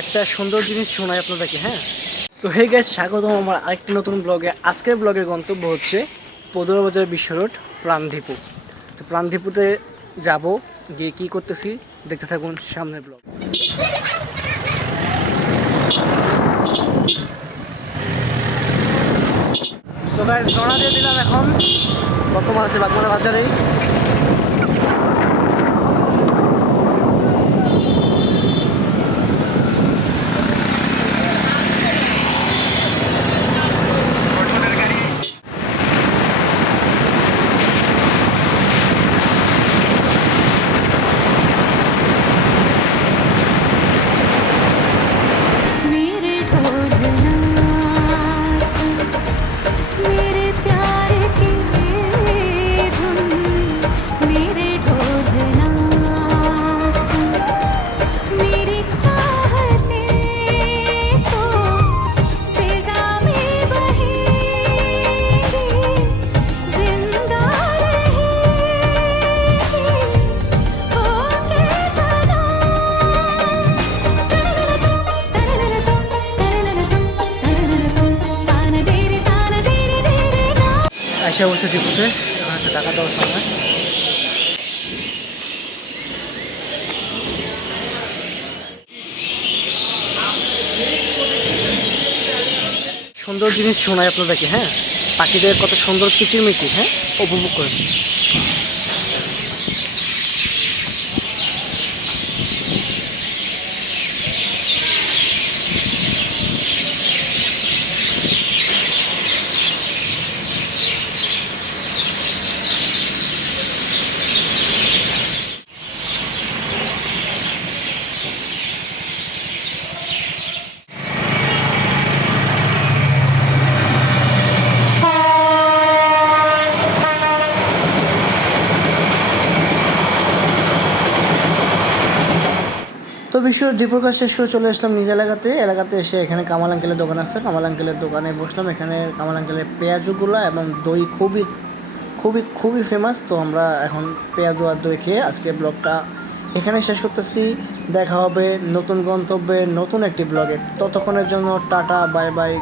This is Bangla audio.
একটা সুন্দর জিনিস শোনাই আপনাদেরকে। হ্যাঁ, তো হে গাইস, স্বাগতম আমার আরেকটি নতুন ব্লগে। আজকের ব্লগের গন্তব্য হচ্ছে পদুয়াবাজার বিশ্ব রোড প্রাণদীপু। তো প্রাণদীপুতে যাব, গিয়ে কী করতেছি দেখতে থাকুন সামনের ব্লগ। তো গাইস, রওনা দিয়ে দিলাম। এখন বর্তমান আছে বাগমারা বাজারেই। मेरे ढोलना सुन, मेरे प्यार की धुन, मेरे ढोलना सुन, मेरी चाहते तो फिजा में बहेगी, जिंदा रहेगी होके सदा। আইসা বলছে ডিপুতে, এখন হচ্ছে টাকা দেওয়ার সময়। সুন্দর জিনিস শোনাই আপনাদেরকে। হ্যাঁ, পাখিদের কত সুন্দর কিচিরমিচির। হ্যাঁ, উপভোগ করেন। তো বিশ্ব ডিপোর কাজ শেষ করে চলে আসলাম নিজ এলাকাতে এসে এখানে কামাল আঙ্কেলের দোকান আছে। কামাল আঙ্কেলের দোকানে বসলাম। এখানে কামাল আঙ্কেলের পেঁয়াজুগুলো এবং দই খুবই খুবই খুবই ফেমাস। তো আমরা এখন পেঁয়াজু আর দই খেয়ে আজকে ব্লগটা এখানে শেষ করতেছি। দেখা হবে নতুন গন্তব্যে নতুন একটি ব্লগে। ততক্ষণের জন্য টাটা, বাই বাই।